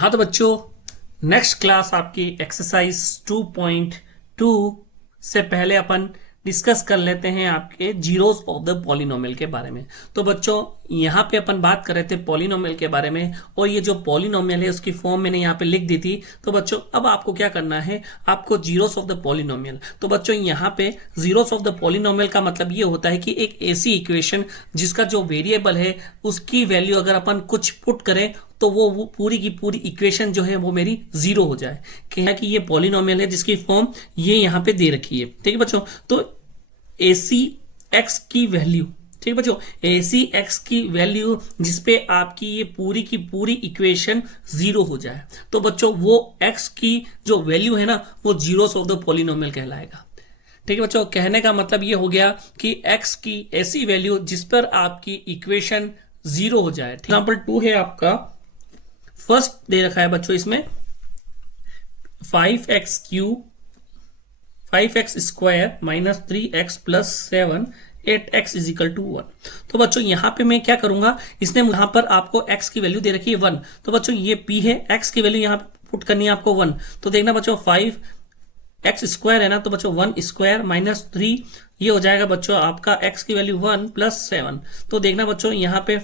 हाँ तो बच्चों, नेक्स्ट क्लास आपकी एक्सरसाइज 2.2 से पहले अपन डिस्कस कर लेते हैं आपके जीरोस ऑफ द पॉलिनोमियल के बारे में। तो बच्चों, यहाँ पे अपन बात कर रहे थे पॉलिनोमियल के बारे में, और ये जो पॉलिनोमियल है उसकी फॉर्म मैंने यहाँ पे लिख दी थी। तो बच्चों अब आपको क्या करना है, आपको जीरोस ऑफ द पॉलिनोमियल। तो बच्चों यहाँ पे जीरोस ऑफ द पॉलिनोमियल का मतलब ये होता है कि एक ऐसी इक्वेशन जिसका जो वेरिएबल है उसकी वैल्यू अगर अपन कुछ पुट करें तो वो पूरी की पूरी इक्वेशन जो है वो मेरी जीरो हो जाए। क्या कि ये पॉलिनोमियल है जिसकी फॉर्म ये यहाँ पे दे रखी है। ठीक है बच्चों, तो AC x की वैल्यू, ठीक है बच्चों, AC x की वैल्यू जिसपे आपकी ये पूरी की पूरी इक्वेशन जीरो हो जाए, तो बच्चों वो x की जो वैल्यू है ना वो जीरोस ऑफ द पॉलिनोमियल कहलाएगा। ठीक है बच्चों, कहने का मतलब ये हो गया कि x की ऐसी वैल्यू जिस पर आपकी इक्वेशन जीरो हो जाए। एग्जाम्पल 2 है आपका, फर्स्ट दे रखा है बच्चों इसमें 5x square minus 3x plus 7 8x is equal to 1। तो बच्चों यहां पे मैं क्या करूंगा, इसने यहां पर आपको x की वैल्यू दे रखी है 1, तो बच्चों ये p है, x की वैल्यू यहां पुट करनी है आपको 1। तो देखना बच्चों 5x स्क्वायर है ना, तो बच्चों 1 स्क्वायर माइनस 3, ये हो जाएगा बच्चों आपका x की वैल्यू 1 प्लस 7। तो देखना बच्चों यहाँ पे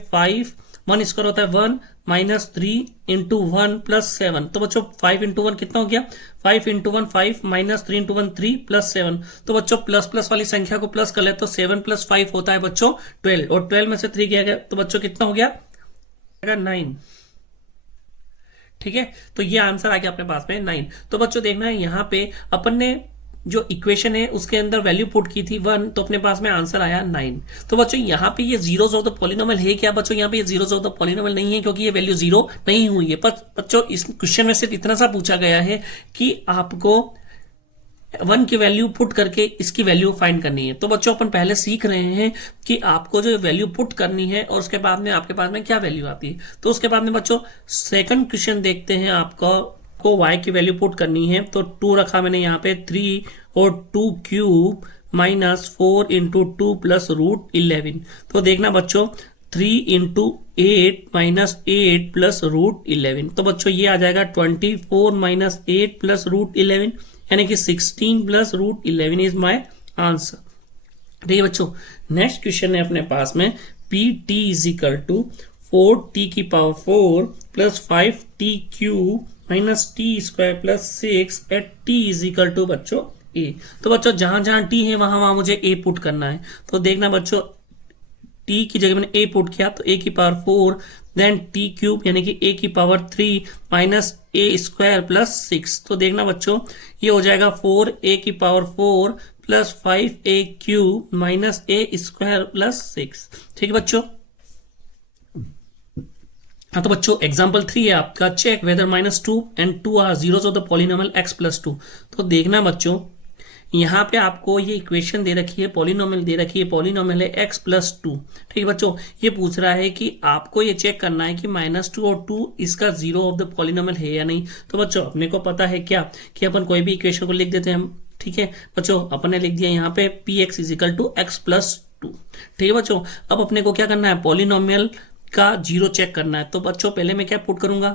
1 स्क्वायर होता है 1 माइनस 3 इंटू 1 प्लस 7। तो बच्चों 5 इंटू 1 कितना हो गया, 5 इंटू 1 5 माइनस 3 इंटू 1 3 प्लस 7। तो बच्चों प्लस प्लस वाली संख्या को प्लस कर ले तो 7 प्लस 5 होता है बच्चों 12, और 12 में से 3 गया तो बच्चों कितना हो गया 9। ठीक है, तो ये आंसर आ गया अपने पास में 9। तो बच्चों देखना है यहाँ पे अपन ने जो इक्वेशन है उसके अंदर वैल्यू पुट की थी 1, तो अपने पास में आंसर आया 9। तो बच्चों यहाँ पे ये जीरोस ऑफ द पॉलिनोमियल है क्या बच्चों, यहाँ पे ये जीरोस ऑफ द पॉलिनोमियल नहीं है क्योंकि ये वैल्यू जीरो नहीं हुई है। पर बच्चों इस क्वेश्चन में सिर्फ इतना सा पूछा गया है कि आपको 1 की वैल्यू पुट करके इसकी वैल्यू फाइंड करनी है। तो बच्चों अपन पहले सीख रहे हैं कि आपको जो वैल्यू पुट करनी है और उसके बाद में आपके पास में क्या वैल्यू आती है। तो उसके बाद में बच्चों सेकंड क्वेश्चन देखते हैं, आपको y की वैल्यू पुट करनी है। तो 2 रखा मैंने यहाँ पे 3 और 2 cube minus 4 into 2 plus root 11। तो देखना बच्चों 3 इंटू 8 माइनस 8 प्लस रूट 11। तो बच्चों ये आ जाएगा 24 माइनस 8 प्लस रूट 11, यानी कि 16 plus root 11 is my answer. ठीक है बच्चों, नेक्स्ट क्वेश्चन है अपने पास में PT is equal to 4t की power 4 plus 5t cube minus T square plus 6 at t is equal to बच्चों a। तो बच्चों जहां जहां t है वहां वहां मुझे a पुट करना है। तो देखना बच्चों t की जगह मैंने a पुट किया तो a की पावर 4 देन t क्यूब यानी कि a की power 3 minus a square plus 6। तो देखना बच्चों ये हो जाएगा 4a की power 4 plus 5a cube minus a square plus 6। ठीक है बच्चों, हाँ तो बच्चों एग्जाम्पल 3 है आपका, check whether -2 and 2 are zeros of the polynomial x plus 2। तो देखना बच्चों यहाँ पे आपको ये इक्वेशन दे रखी है, पॉलिनोमियल दे रखी है, पॉलिनोमियल है x प्लस 2। ठीक है बच्चों, ये पूछ रहा है कि आपको ये चेक करना है कि -2 और 2 इसका जीरो ऑफ द पॉलिनोमियल है या नहीं। तो बच्चों अपने को पता है क्या कि अपन कोई भी इक्वेशन को लिख देते हैं हम। ठीक है बच्चों, अपन ने लिख दिया यहाँ पे px is equal to x plus 2। ठीक है बच्चों, अब अपने को क्या करना है, पॉलिनोमियल का जीरो चेक करना है। तो बच्चों पहले मैं क्या पुट करूंगा,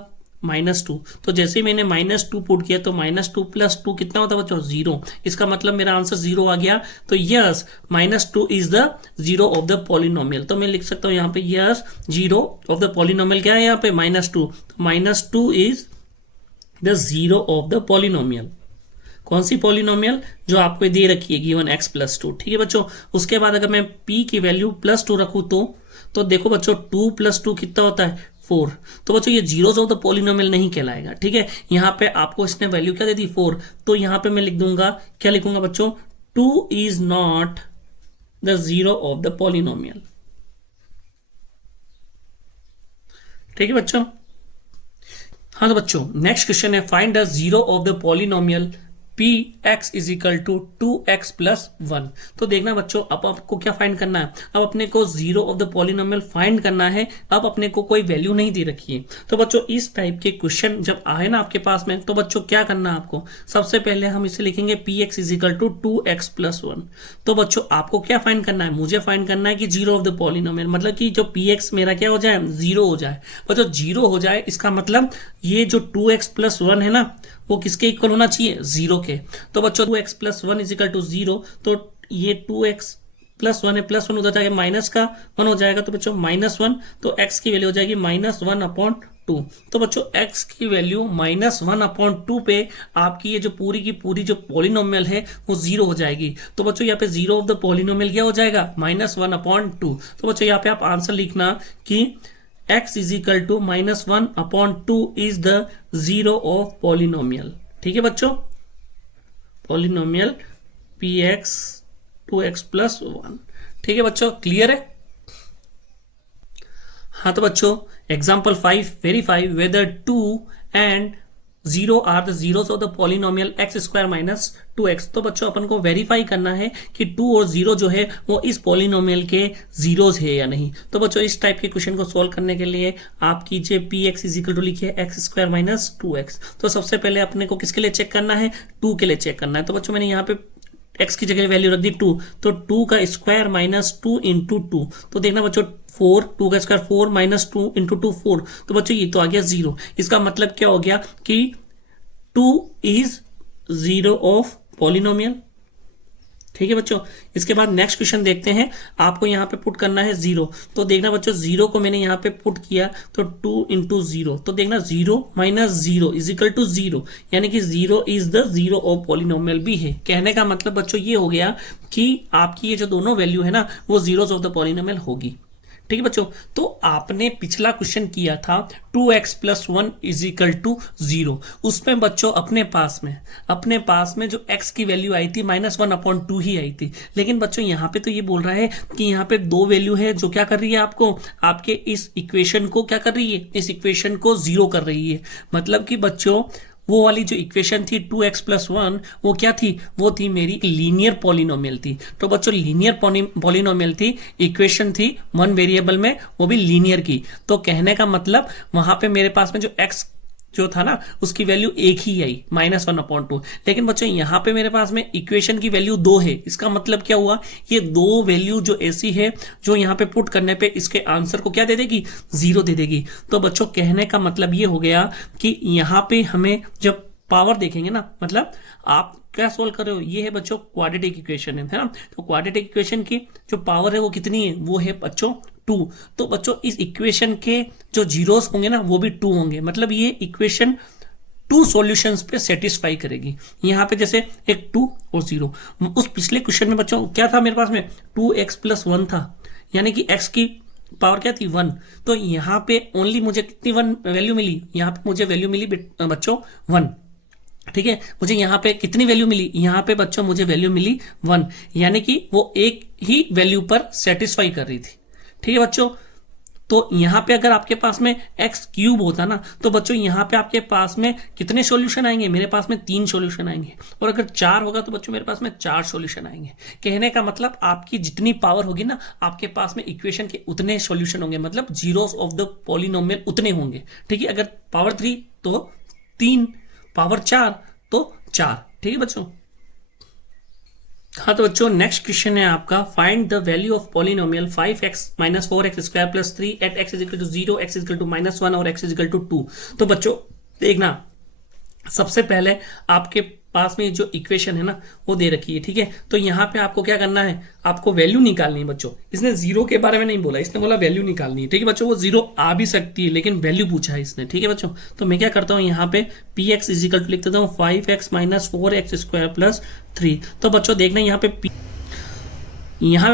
-2। तो जैसे ही मैंने -2 पुट किया तो -2 प्लस 2 कितना होता है बच्चों 0। इसका मतलब मेरा आंसर 0 आ गया। तो yes -2 is the zero of the polynomial. तो मैं लिख सकता हूं यहाँ पे yes zero of the polynomial क्या है यहाँ पे -2। -2 is the zero of the polynomial. कौन सी पॉलिनोमियल, जो आपको दे रखी है गिवन x प्लस 2। ठीक है बच्चों, उसके बाद अगर मैं p की वैल्यू +2 रखूं तो देखो बच्चों 2 + 2 कितना होता है 4। तो बच्चों ये जीरोस ऑफ द पॉलिनोमियल नहीं कहलाएगा। ठीक है, यहाँ पे आपको इसने वैल्यू क्या दे दी 4, तो यहाँ पे मैं लिख दूंगा, क्या लिखूंगा बच्चों, 2 is not the zero of the polynomial. ठीक है बच्चों, हाँ तो बच्चों नेक्स्ट क्वेश्चन है find the zero of the polynomial P x is equal to 2x plus 1। तो देखना बच्चों, अब आपको क्या फाइंड करना है, अब अपने को zero of the polynomial find करना है। अब अपने को कोई वैल्यू नहीं दे रखी है। तो बच्चों इस टाइप के क्वेश्चन जब आए ना आपके पास में, तो बच्चों क्या करना है आपको, सबसे पहले हम इसे लिखेंगे P x is equal to 2x plus 1। तो बच्चों आपको क्या फाइंड करना है, मुझे फाइंड करना है कि जीरो ऑफ द पॉलिनोमियल, मतलब कि जो पी एक्स मेरा क्या हो जाए, जीरो हो जाए। बच्चों जीरो हो जाए इसका मतलब ये जो 2x प्लस 1 है ना, वो किसके इक्वल होना चाहिए, जीरो के। तो बच्चों 2x plus 1 is equal to zero, तो ये 2x प्लस 1 है, प्लस 1 उधर जाएगा, माइनस का 1 हो जाएगा, तो बच्चों -1, तो x की वैल्यू हो जाएगी -1/2। तो बच्चों x की वैल्यू -1/2 पे आपकी ये जो पूरी की पूरी जो पॉलिनोमियल है वो जीरो हो जाएगी। तो बच्चों यहाँ पे जीरो ऑफ द पॉलिनोमियल क्या हो जाएगा, -1/2। तो बच्चों यहाँ पे आप आंसर लिखना कि x is equal to -1/2 is the zero of polynomial. ठीक है बच्चों, पॉलिनोमियल px 2x प्लस 1। ठीक है बच्चों, क्लियर है। हाँ तो बच्चों example 5, verify whether 2 and 0 are the zeros of the polynomial x square minus 2x। तो बच्चों अपन को वेरीफाई करना है कि 2 और 0 जो है वो इस पॉलिनोमियल के जीरोस है या नहीं। तो बच्चों इस टाइप के क्वेश्चन को सोल्व करने के लिए आप कीजिए P x is equal to लिखिए x स्क्वायर माइनस 2x। तो सबसे पहले अपने को किसके लिए चेक करना है, 2 के लिए चेक करना है। तो बच्चों मैंने यहाँ पे x की जगह वैल्यू रख दी 2, तो 2 का स्क्वायर माइनस 2 इंटू 2। तो देखना बच्चों 4, 2 का स्क्वायर 4 माइनस 2 इंटू 2 4। तो बच्चों ये तो आ गया 0। इसका मतलब क्या हो गया कि 2 इज जीरो ऑफ पॉलिनोमियल। ठीक है बच्चों, इसके बाद नेक्स्ट क्वेश्चन देखते हैं। आपको यहाँ पे पुट करना है 0। तो देखना बच्चों 0 को मैंने यहाँ पे पुट किया, तो 2 इंटू 0। तो देखना 0 माइनस 0 इज इक्वल टू 0, यानी कि 0 is the zero of polynomial भी है। कहने का मतलब बच्चों ये हो गया कि आपकी ये जो दोनों वैल्यू है ना वो जीरोस ऑफ द पॉलिनोमियल होगी। ठीक है बच्चों, तो आपने पिछला क्वेश्चन किया था 2x plus 1 is equal to 0। उसमें बच्चों अपने पास में जो x की वैल्यू आई थी -1/2 ही आई थी। लेकिन बच्चों यहाँ पे तो ये बोल रहा है कि यहाँ पे दो वैल्यू है जो क्या कर रही है, आपको आपके इस इक्वेशन को क्या कर रही है, इस इक्वेशन को जीरो कर रही है। मतलब कि बच्चों वो वाली जो इक्वेशन थी 2x प्लस 1 वो क्या थी, वो थी मेरी लीनियर पॉलिनोमियल थी। तो बच्चों लीनियर पॉलिनोमियल थी, इक्वेशन थी 1 वेरिएबल में, वो भी लीनियर की। तो कहने का मतलब वहां पे मेरे पास में जो x जो था ना उसकी वैल्यू एक ही आई -1/2। लेकिन बच्चों यहाँ पे मेरे पास में इक्वेशन की वैल्यू 2 है। इसका मतलब क्या हुआ, ये दो वैल्यू जो ऐसी है जो यहाँ पे पुट करने पे इसके आंसर को क्या दे देगी, 0 दे देगी। तो बच्चों कहने का मतलब ये हो गया कि यहाँ पे हमें जब पावर देखेंगे ना, मतलब आप क्या सोल्व कर रहे हो, ये है बच्चों क्वाड्रेटिक इक्वेशन है ना। तो क्वाड्रेटिक इक्वेशन की जो पावर है वो कितनी है, वो है बच्चों 2। तो बच्चों इस इक्वेशन के जो जीरोस होंगे ना वो भी 2 होंगे। मतलब ये इक्वेशन 2 सॉल्यूशंस पे सेटिस्फाई करेगी। यहाँ पे जैसे एक 2 और 0। उस पिछले क्वेश्चन में बच्चों क्या था मेरे पास में, 2x प्लस 1 था, यानी कि x की पावर क्या थी 1। तो यहाँ पे ओनली मुझे कितनी 1 वैल्यू मिली, यहाँ पे मुझे वैल्यू मिली बच्चों 1। ठीक है, मुझे यहाँ पे कितनी वैल्यू मिली, यहाँ पे बच्चों मुझे वैल्यू मिली 1, यानी कि वो एक ही वैल्यू पर सेटिस्फाई कर रही थी। ठीक है बच्चों, तो यहाँ पे अगर आपके पास में x क्यूब होता ना, तो बच्चों यहाँ पे आपके पास में कितने सॉल्यूशन आएंगे, मेरे पास में 3 सॉल्यूशन आएंगे। और अगर 4 होगा तो बच्चों मेरे पास में 4 सॉल्यूशन आएंगे। कहने का मतलब आपकी जितनी पावर होगी ना, आपके पास में इक्वेशन के उतने सॉल्यूशन होंगे, मतलब जीरोस ऑफ द पॉलिनोमियल उतने होंगे। ठीक है, अगर पावर 3 तो 3, पावर 4 तो 4। ठीक है बच्चों। हाँ तो बच्चों नेक्स्ट क्वेश्चन है आपका, find the value of polynomial 5x minus 4x square plus 3 at x is equal to 0, x is equal to -1 और x इज इक्वल टू 2। तो बच्चों देखना, सबसे पहले आपके पास में जो इक्वेशन है ना वो दे रखी है। ठीक है, तो यहाँ पे आपको क्या करना है, आपको वैल्यू निकालनी है बच्चों। इसने 0 के बारे में नहीं बोला, इसने बोला वैल्यू निकालनी है। ठीक है बच्चों, वो 0 आ भी सकती है लेकिन वैल्यू पूछा है इसने। ठीक है बच्चों, तो मैं क्या करता हूँ, यहाँ पे px इज इक्वल टू लिख देता हूँ 5x minus 4x square plus 3। तो बच्चों देखना यहाँ पे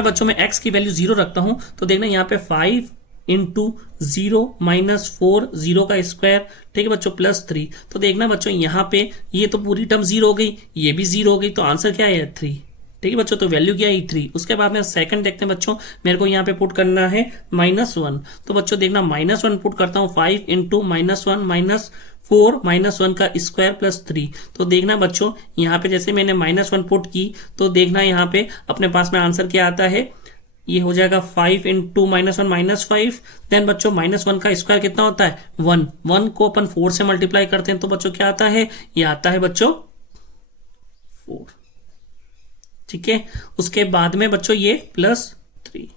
बच्चों मैं x की वैल्यू 0 रखता हूँ। तो देखना यहाँ पे 5 इंटू 0 माइनस 4, 0 का स्क्वायर, ठीक है बच्चों, प्लस 3। तो देखना बच्चों यहाँ पे ये तो पूरी टर्म 0 हो गई, ये भी 0 हो गई, तो आंसर क्या है 3। ठीक है बच्चों, तो वैल्यू क्या है 3। उसके बाद में सेकंड देखते हैं बच्चों, मेरे को यहाँ पे पुट करना है -1। तो बच्चों देखना -1 पुट करता हूँ, 5 इंटू -1 माइनस 4 -1 का स्क्वायर प्लस 3। तो देखना बच्चों यहाँ पे जैसे मैंने -1 पुट की तो देखना यहाँ पे अपने पास में आंसर क्या आता है, ये हो जाएगा 5 इंटू -1 -5। देन बच्चों -1 का स्क्वायर कितना होता है 1, 1 को अपन 4 से मल्टीप्लाई करते हैं तो बच्चों क्या आता है, ये आता है बच्चों 4। ठीक है, उसके बाद में बच्चों ये +3।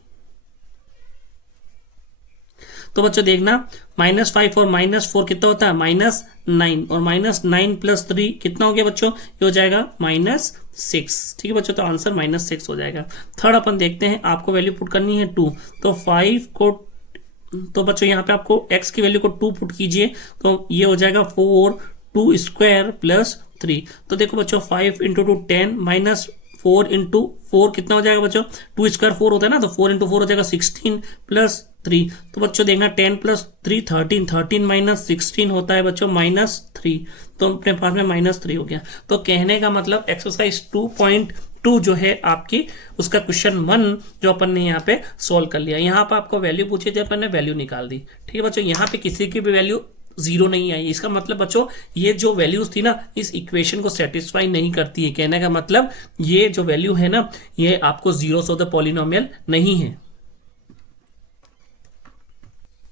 तो बच्चों देखना -5 और -4 कितना होता है -9, और -9 + 3 कितना हो गया बच्चों, ये हो जाएगा -6। ठीक है बच्चों, तो आंसर -6 हो जाएगा। थर्ड अपन देखते हैं, आपको वैल्यू पुट करनी है 2, तो 5 को, तो बच्चों यहाँ पे आपको x की वैल्यू को 2 पुट कीजिए तो ये हो जाएगा 4 2 स्क्वायर प्लस 3। तो देखो बच्चों 5 इंटू 2 10 -4 इंटू 4 कितना हो जाएगा बच्चों, 2 स्क्वायर 4 होता है ना, तो 4 इंटू 4 हो जाएगा 16 प्लस 3। तो बच्चों देखना 10 + 3 13, 13 - 16 होता है बच्चों -3। तो अपने पास में -3 हो गया। तो कहने का मतलब एक्सरसाइज 2.2 जो है आपकी, उसका क्वेश्चन 1 जो अपन ने यहाँ पे सोल्व कर लिया। यहाँ पर आपको वैल्यू पूछी थी, अपन ने वैल्यू निकाल दी। ठीक है बच्चों, यहाँ पे किसी की भी वैल्यू 0 नहीं आई। इसका मतलब बच्चों ये जो वैल्यूज थी ना, इस इक्वेशन को सेटिस्फाई नहीं करती है। कहने का मतलब ये जो वैल्यू है ना, ये आपको जीरोस ऑफ द पॉलिनोमियल नहीं है।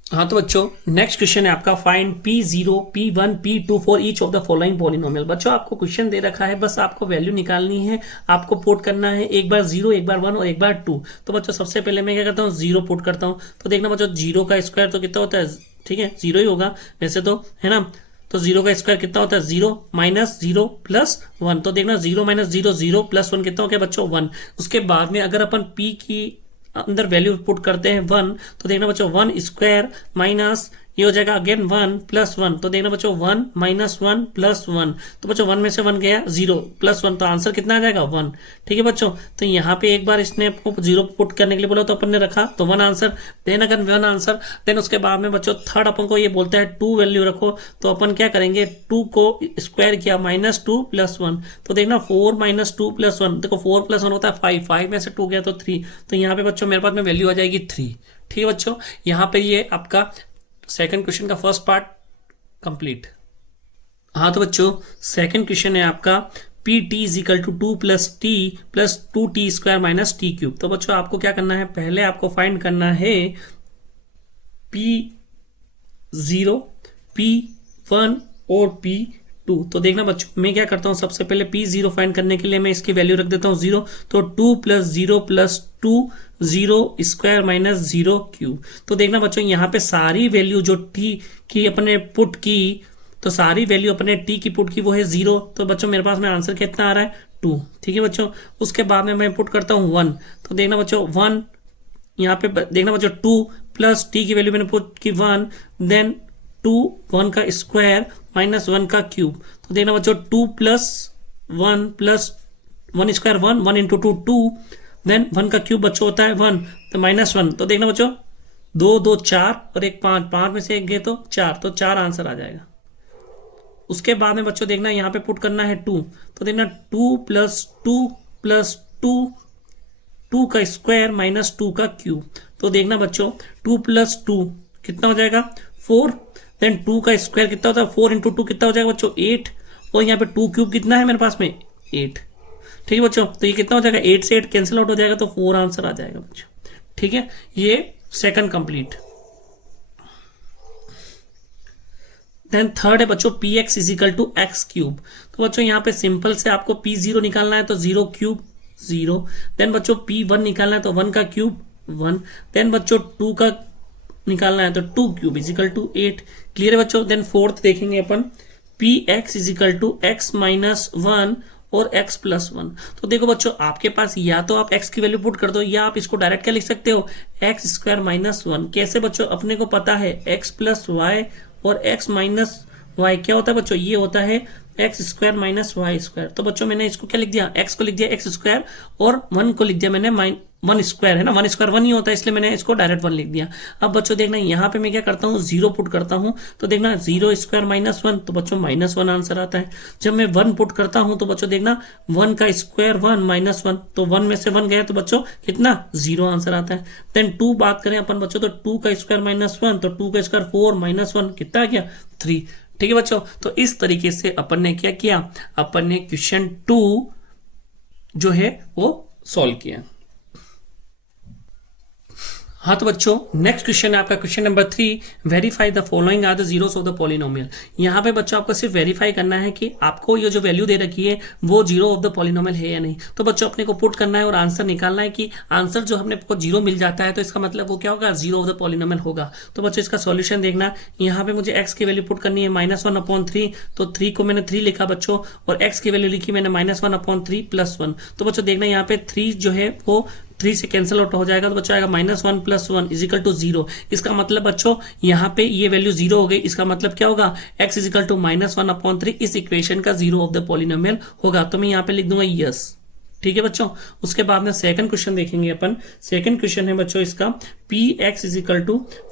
हाँ तो बच्चों नेक्स्ट क्वेश्चन है आपका, find P0 P1 P2 for each of the following polynomial. बच्चों आपको क्वेश्चन दे रखा है, बस आपको वैल्यू निकालनी है, आपको पुट करना है, एक बार 0, एक बार 1 और एक बार 2। तो बच्चों सबसे पहले मैं क्या करता हूँ, 0 पुट करता हूँ। तो देखना बच्चों 0 का स्क्वायर तो कितना होता है, ठीक है 0 ही होगा वैसे तो, है ना। तो 0 का स्क्वायर कितना होता है 0 - 0 + 1। तो देखना 0 - 0 0 + 1 कितना हो गया बच्चों 1। उसके बाद में अगर अपन P की अंदर वैल्यू पुट करते हैं 1, तो देखना बच्चों 1 स्क्वायर माइनस ये हो जाएगा अगेन 1 + 1। तो देखना बच्चों 1 - 1 + 1। तो बच्चों 1 में से 1 गया 0 + 1, तो आंसर कितना आ जाएगा 1। ठीक है बच्चों, तो यहाँ पे एक बार इसने आपको 0 पुट करने के लिए बोला तो अपन ने रखा, तो 1 आंसर। देन अगर 1 आंसर, देन उसके बाद में बच्चों थर्ड अपन को ये बोलता है 2 वैल्यू रखो। तो अपन क्या करेंगे, 2 को स्क्वायर किया -2 + 1। तो देखना 4 - 2 + 1, देखो 4 + 1 होता है 5, 5 में से 2 गया तो 3। तो यहाँ पे बच्चों मेरे पास में वैल्यू आ जाएगी 3। ठीक है बच्चों, यहाँ पे ये आपका सेकंड क्वेश्चन का फर्स्ट पार्ट कंप्लीट। हाँ तो बच्चों सेकंड क्वेश्चन है आपका PT = 2 + t + 2t² - t³। तो बच्चों आपको क्या करना है, पहले आपको फाइंड करना है P0 P1 और P2। तो देखना बच्चों मैं क्या करता हूं, सबसे पहले P0 फाइंड करने के लिए मैं इसकी वैल्यू रख देता हूं 0। तो 2 + 0 + 2 0² - 0³ तो देखना बच्चों यहाँ पे सारी वैल्यू जो t की अपने पुट की, तो सारी वैल्यू अपने t की पुट की वो है 0। तो बच्चों मेरे पास में आंसर कितना आ रहा है 2। ठीक है बच्चों, उसके बाद में मैं पुट करता हूँ 1। तो देखना बच्चों 1, यहाँ पे देखना बच्चों 2 + t की वैल्यू मैंने पुट की 1, देन 2 1 का स्क्वायर -1 का क्यूब। तो देखना बच्चों 2 + 1 + 1 स्क्वायर 1, 1 × 2 2, देन 1 का क्यूब बच्चों होता है 1, तो -1। तो देखना बच्चों 2 2 4 और 1 5, 5 में से 1 गए तो 4, तो 4 आंसर आ जाएगा। उसके बाद में बच्चों देखना यहाँ पे पुट करना है 2। तो देखना 2 + 2 + 2, 2 का स्क्वायर -2 का क्यूब। तो देखना बच्चों 2 + 2 कितना हो जाएगा 4, देन 2 का स्क्वायर कितना होता है 4 × 2 कितना हो जाएगा बच्चों 8, और यहाँ पे 2³ कितना है मेरे पास में 8। ठीक है बच्चों, तो ये कितना हो जाएगा 8 से 8 कैंसिल आउट हो जाएगा, तो 4 आंसर आ जाएगा बच्चों। ठीक है, ये सेकंड कंप्लीट। देन थर्ड है बच्चों Px = x³। तो बच्चों यहाँ पे सिंपल से आपको P0 निकालना है, तो 0³ 0। देन बच्चों P1 निकालना है, तो 1 का क्यूब 1। देन बच्चों 2 का निकालना है, तो 2³ = 8। क्लियर है बच्चों। देन फोर्थ देखेंगे अपन Px = x - 1 और x + 1। तो देखो बच्चों आपके पास या तो आप x की वैल्यू पुट कर दो, या आप इसको डायरेक्ट क्या लिख सकते हो x² - 1। कैसे बच्चों, अपने को पता है x + y और x - y क्या होता है बच्चों, ये होता है x² - y²। तो बच्चों मैंने इसको क्या लिख दिया, x को लिख दिया x² और 1 को लिख दिया मैंने 1² है ना, 1² 1 ही होता है, इसलिए मैंने इसको डायरेक्ट 1 लिख दिया। अब बच्चों देखना यहाँ पे मैं क्या करता हूँ 0 पुट करता हूँ। तो देखना 0² - 1, तो बच्चों -1 आंसर आता है। जब मैं 1 पुट करता हूँ तो बच्चों देखना 1 का स्क्वायर 1 -1, तो 1 में से 1 गया तो बच्चों कितना 0 आंसर आता है। देन 2 बात करें अपन बच्चों, तो 2 का स्क्वायर -1, तो 2 का स्क्वायर 4 -1 कितना आ गया 3। ठीक है बच्चों, तो इस तरीके से अपन ने क्या किया, अपन ने क्वेश्चन 2 जो है वो सॉल्व किया। हाँ तो बच्चों नेक्स्ट क्वेश्चन है आपका question number 3, verify the following are the zeros of the polynomial. यहाँ पे बच्चों आपको सिर्फ वेरीफाई करना है कि आपको ये जो वैल्यू दे रखी है वो जीरो ऑफ द पॉलिनोमियल है या नहीं। तो बच्चों अपने को पुट करना है और आंसर निकालना है कि आंसर जो हमने को जीरो मिल जाता है तो इसका मतलब वो क्या होगा, जीरो ऑफ द पॉलिनोमियल होगा। तो बच्चों इसका सॉल्यूशन देखना, यहाँ पे मुझे एक्स की वैल्यू पुट करनी है -1/3, तो 3 को मैंने 3 लिखा बच्चों, और एक्स की वैल्यू लिखी मैंने -1/3 +1। तो बच्चों देखना यहाँ पे 3 जो है वो 3 से कैंसिल आउट हो जाएगा, तो बच्चों आएगा -1 + 1 = 0। इसका मतलब बच्चों यहाँ पे ये वैल्यू जीरो हो गई, इसका मतलब क्या होगा, x = -1/3 इस इक्वेशन का जीरो ऑफ द पॉलिनोमियल होगा। तो मैं यहाँ पे लिख दूंगा यस। ठीक है बच्चों, उसके बाद में सेकंड क्वेश्चन देखेंगे अपन। सेकंड क्वेश्चन है बच्चों इसका px =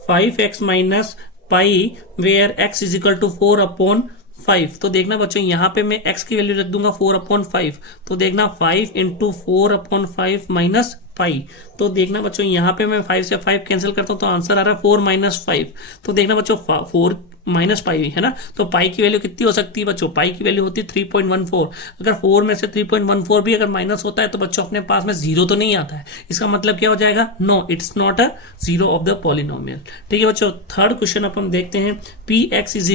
5x - pi where x = 4/5। तो देखना बच्चों यहाँ पे मैं x की वैल्यू रख दूंगा 4/5। तो देखना 5 × 4/5 माइनस पाई। तो देखना बच्चों यहाँ पे मैं 5 से 5 कैंसिल करता हूँ तो आंसर आ रहा है 4 - 5। तो देखना बच्चों 4 - पाई है ना, तो पाई की वैल्यू कितनी हो सकती है बच्चों, पाई की वैल्यू होती है 3.14। अगर 4 में से 3.14 भी अगर माइनस होता है तो बच्चों अपने पास में जीरो तो नहीं आता है। इसका मतलब क्या हो जाएगा, no it's not a zero of the polynomial. ठीक है बच्चों, थर्ड क्वेश्चन अपन देखते हैं। px =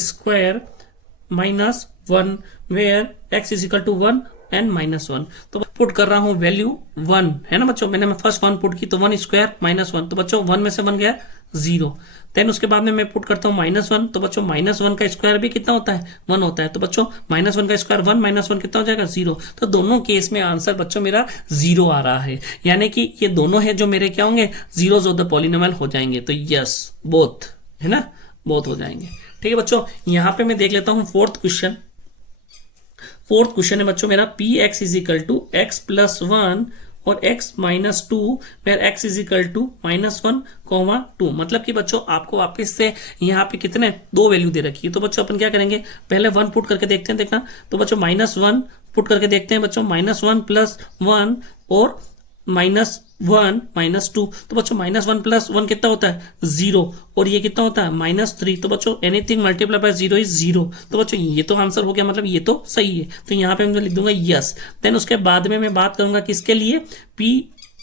x² - 1 where x = 1 and -1। तो पुट कर रहा हूं वैल्यू 1 है ना बच्चों, मैंने फर्स्ट 1 पुट की तो 1² - 1। तो बच्चों 1 में से 1 गया 0। देन उसके बाद में मैं पुट करता हूं -1। तो बच्चों -1 का स्क्वायर भी कितना होता है, 1 होता है। तो बच्चों -1 का स्क्वायर 1 - 1 कितना हो जाएगा, 0। तो दोनों केस में आंसर बच्चों मेरा 0 आ रहा है, यानी कि ये दोनों है जो मेरे क्या होंगे, जीरोस ऑफ द पॉलिनोमियल हो जाएंगे। तो यस बोथ है ना, बोथ हो जाएंगे। ठीक है बच्चों, यहां पे मैं देख लेता हूं फोर्थ क्वेश्चन। फोर्थ क्वेश्चन है बच्चों मेरा px = x + 1 और x - 2 वेयर x = -1, 2। मतलब कि बच्चों आपको वापस से यहाँ पे कितने 2 वैल्यू दे रखी है। तो बच्चों अपन क्या करेंगे, पहले 1 पुट करके देखते हैं। देखना तो बच्चों -1 पुट करके देखते हैं बच्चों, -1 + 1 और -1 - 2। तो बच्चों -1 + 1 कितना होता है, 0, और ये कितना होता है -3। तो बच्चों एनीथिंग मल्टीप्लाई बाय 0 इज 0। तो बच्चों ये तो आंसर हो गया, मतलब ये तो सही है। तो यहाँ पे मैं लिख दूंगा यस। देन उसके बाद में मैं बात करूंगा किसके लिए, p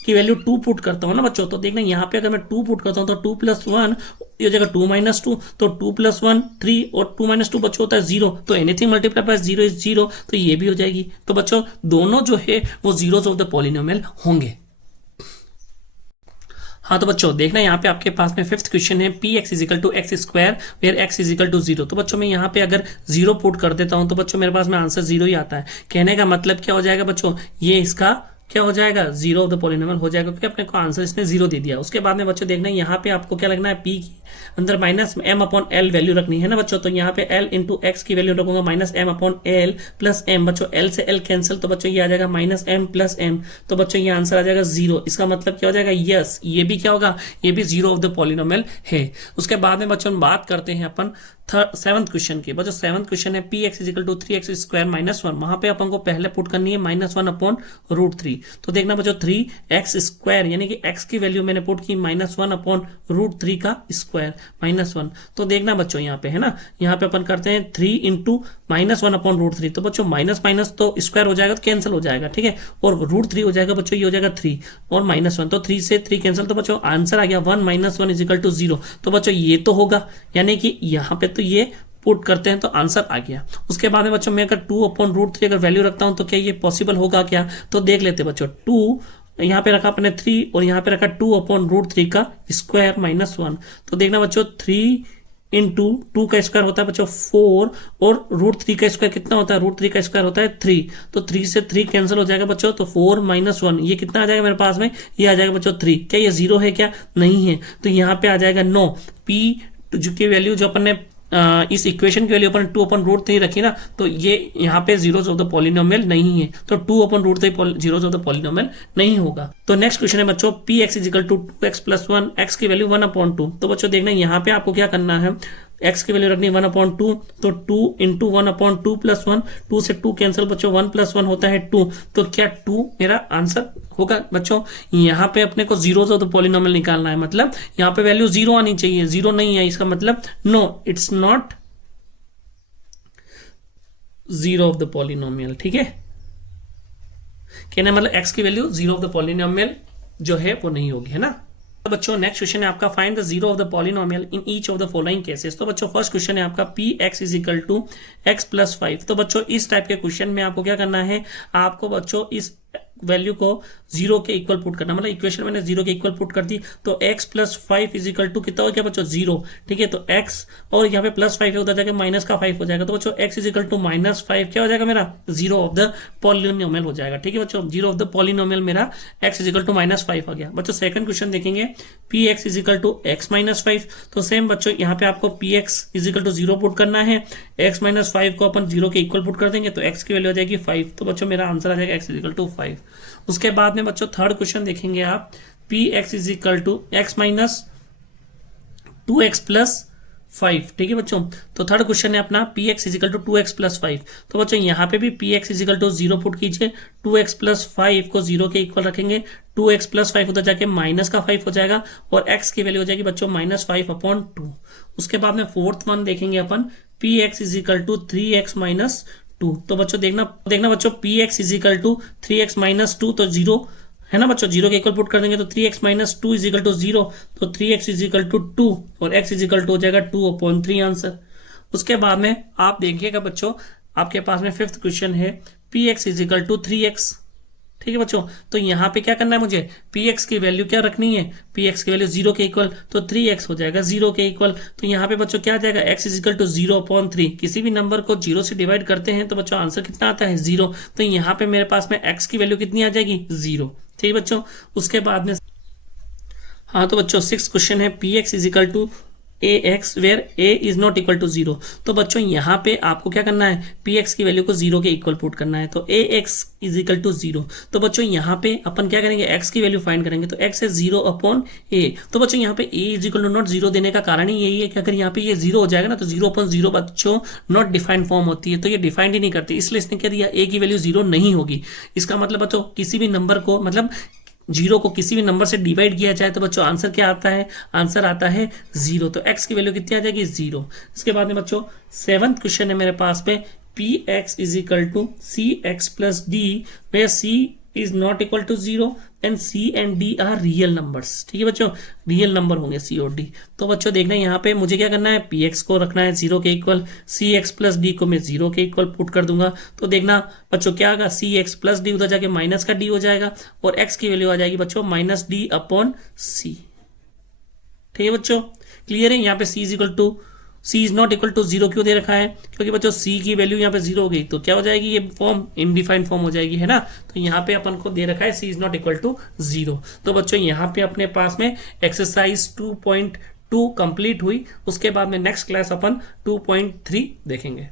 की वैल्यू 2 पुट करता हूँ ना बच्चों। तो देखना यहाँ पे अगर मैं 2 पुट करता हूँ तो 2 + 1 ये हो जाएगा 2 - 2। तो 2 + 1 3 और 2 - 2 बच्चों होता है 0। तो एनीथिंग मल्टीप्लाई बाय 0 इज 0। तो ये भी हो जाएगी। तो बच्चों दोनों जो है वो जीरोस ऑफ द पॉलिनोमियल होंगे। हाँ तो बच्चों देखना यहाँ पे आपके पास में फिफ्थ क्वेश्चन है px = x² वेयर x = 0। तो बच्चों मैं यहाँ पे अगर 0 पुट कर देता हूँ तो बच्चों मेरे पास में आंसर 0 ही आता है। कहने का मतलब क्या हो जाएगा बच्चों, ये इसका क्या हो जाएगा, जीरो ऑफ द पॉलिनोमियल हो जाएगा, क्योंकि अपने को आंसर इसने 0 दे दिया। उसके बाद में बच्चों देखना यहाँ पे आपको क्या लगना है, p की अंदर -m/l वैल्यू रखनी है ना बच्चों। तो यहाँ पे l × x की वैल्यू रखूंगा -m/l + m। बच्चों l से l कैंसिल, तो बच्चों ये आ जाएगा -m + m। तो बच्चों ये आंसर आ जाएगा 0। इसका मतलब क्या हो जाएगा, यस ये भी क्या होगा, ये भी जीरो ऑफ द पॉलिनोमियल है। उसके बाद में बच्चों बात करते हैं अपन सेवंथ क्वेश्चन की। बच्चों सेवंथ क्वेश्चन है px = 3x² - 1। वहां पे अपन को पहले पुट करनी है -1/√3। तो देखना बच्चों 3x² यानी कि x की वैल्यू मैंने पुट की -1/√3 का स्क्वायर -1। तो देखना बच्चों यहाँ पे है ना, यहाँ पे अपन करते हैं 3 × -1/√3। तो बच्चों माइनस माइनस तो स्क्वायर हो जाएगा तो कैंसिल हो जाएगा, ठीक है। और √3 हो जाएगा बच्चों, ये हो जाएगा 3 और -1। तो 3 से 3 कैंसिल, तो बच्चों आंसर आ गया 1 - 1 = 0। तो बच्चों ये तो होगा, यानी कि यहाँ पे तो ये पुट करते हैं तो आंसर आ गया। उसके बाद में बच्चों मैं अगर 2/√3 अगर वैल्यू रखता हूं तो क्या ये पॉसिबल होगा क्या, तो देख लेते बच्चों। 2 यहाँ पे रखा अपने 3 और यहाँ पे रखा 2/√3 का स्क्वायर -1। तो देखना बच्चों 3 × 2 का स्क्वायर होता है बच्चों 4 और √3 का स्क्वायर कितना होता है, √3 का स्क्वायर होता है 3। तो 3 से 3 कैंसिल हो जाएगा बच्चों, तो 4 - 1 ये कितना आ जाएगा मेरे पास में, ये आ जाएगा बच्चों 3। क्या ये 0 है क्या, नहीं है। तो यहाँ पे आ जाएगा नो। p की वैल्यू जो अपन ने इस इक्वेशन की वैल्यू अपन 2/√3 रखी ना, तो ये यहाँ पे जीरोस ऑफ द पॉलिनोमियल नहीं है। तो 2/√3 जीरोस ऑफ द पॉलिनोमियल नहीं होगा। तो नेक्स्ट क्वेश्चन है बच्चों px = 2x + 1, x की वैल्यू 1/2। तो बच्चों देखना यहाँ पे आपको क्या करना है, x की वैल्यू रखनी 1/2। तो 2 × 1/2 + 1, 2 से 2 कैंसिल बच्चों, 1 + 1 होता है 2। तो क्या 2 मेरा आंसर होगा बच्चों। यहाँ पे अपने को जीरोस ऑफ द पॉलिनोमियल निकालना है, मतलब यहाँ पे वैल्यू 0 आनी चाहिए, 0 नहीं है, इसका मतलब no it's not zero of the polynomial. ठीक है, कहना मतलब x की value zero of the polynomial जो है वो नहीं होगी, है ना। तो बच्चों नेक्स्ट क्वेश्चन है आपका find the zero of the polynomial in each of the following cases. तो बच्चों फर्स्ट क्वेश्चन है आपका P x is equal to x plus 5। तो बच्चों इस टाइप के क्वेश्चन में आपको क्या करना है, आपको बच्चों इस वैल्यू को जीरो के इक्वल पुट करना, मतलब इक्वेशन मैंने जीरो के इक्वल पुट कर दी। तो x plus 5 is equal to कितना हो गया बच्चों, जीरो। ठीक है, तो x और यहाँ पे प्लस 5 है, उधर जाके माइनस का 5 हो जाएगा। तो बच्चों x इज इक्वल टू -5 क्या हो जाएगा मेरा, जीरो ऑफ द पॉलिनोमियल हो जाएगा। ठीक है बच्चों, जीरो ऑफ द पॉलिनोमियल मेरा x इज इक्वल टू -5 आ गया। बच्चों सेकंड क्वेश्चन देखेंगे P x is equal to x minus 5। तो सेम बच्चों यहाँ पे आपको P x is equal to zero put करना है, x माइनस 5 को अपन जीरो के इक्वल पुट कर देंगे तो x की वैल्यू आ जाएगी 5। तो बच्चों मेरा आंसर आ जाएगा x इज इक्वल टू 5। उसके बाद में बच्चों थर्ड क्वेश्चन देखेंगे आप P x is equal to x minus 2x plus 5। ठीक है बच्चों, तो थर्ड क्वेश्चन है अपना P x is equal to 2x plus 5। तो बच्चों यहाँ पे भी P x is equal to zero put कीजिए, 2x प्लस 5 को जीरो के इक्वल रखेंगे, 2x प्लस 5 उधर जाके माइनस का 5 हो जाएगा और x की वैल्यू हो जाएगी बच्चों -5/2। उसके बाद में फोर्थ वन देखेंगे अपन P x is equal to 3x minus 2। तो बच्चों देखना बच्चों P x is equal to 3x minus 2, तो जीरो है ना बच्चों, जीरो के इक्वल पुट कर देंगे तो 3x minus 2 is equal to 0। तो 3x इज इक्वल टू 2 और x इज इक्वल टू हो जाएगा 2/3 आंसर। उसके बाद में आप देखिएगा बच्चों आपके पास में फिफ्थ क्वेश्चन है P x is equal to 3x। ठीक है बच्चों, तो यहाँ पे क्या करना है मुझे, पी एक्स की वैल्यू क्या रखनी है, पी एक्स की वैल्यू जीरो के इक्वल, तो 3x हो जाएगा जीरो के इक्वल। तो यहाँ पे बच्चों क्या आ जाएगा, x इज इक्वल टू 0/3। किसी भी नंबर को जीरो से डिवाइड करते हैं तो बच्चों आंसर कितना आता है, 0। तो यहाँ पे मेरे पास में x की वैल्यू कितनी आ जाएगी, 0। ठीक है बच्चों, उसके बाद में हाँ तो बच्चों सिक्स क्वेश्चन है P x is equal to a x where a is not equal to 0। तो बच्चों यहाँ पे आपको क्या करना है, पी एक्स की वैल्यू को जीरो के इक्वल पुट करना है, तो a x is equal to 0। तो बच्चों यहाँ पे अपन क्या करेंगे, एक्स की वैल्यू फाइंड करेंगे, तो एक्स है 0/a। तो बच्चों यहाँ पे ए इज इक्वल टू नॉट 0 देने का कारण ही यही है कि अगर यहाँ पे ये 0 हो जाएगा ना तो 0/0 बच्चों नॉट डिफाइंड फॉर्म होती है, तो ये डिफाइंड ही नहीं करती, इसलिए इसने क्या दिया, ए की वैल्यू 0 नहीं होगी। इसका मतलब बच्चों किसी भी नंबर को मतलब जीरो को किसी भी नंबर से डिवाइड किया जाए तो बच्चों आंसर क्या आता है, आंसर आता है 0। तो x की वैल्यू कितनी आ जाएगी, 0। इसके बाद में बच्चों सेवंथ क्वेश्चन है मेरे पास में P x is equal to c x plus d where c is not equal to 0 and c and d are real numbers. ठीक है बच्चों, रियल नंबर होंगे सी और डी। तो बच्चों देखना यहाँ पे मुझे क्या करना है, पी एक्स को रखना है 0 के इक्वल, सी एक्स प्लस डी को मैं 0 के इक्वल पुट कर दूंगा। तो देखना बच्चों क्या आएगा, सी एक्स प्लस डी उधर जाके माइनस का डी हो जाएगा और एक्स की वैल्यू आ जाएगी बच्चों -d/c। ठीक है बच्चों, क्लियर है। यहाँ पे सी इज नॉट इक्वल टू 0 क्यों दे रखा है, क्योंकि बच्चों सी की वैल्यू यहाँ पे 0 हो गई तो क्या हो जाएगी, ये फॉर्म इनडिफाइंड फॉर्म हो जाएगी, है ना। तो यहाँ पे अपन को दे रखा है सी इज नॉट इक्वल टू 0। तो बच्चों यहाँ पे अपने पास में एक्सरसाइज 2.2 कंप्लीट हुई। उसके बाद में नेक्स्ट क्लास अपन 2.3 देखेंगे।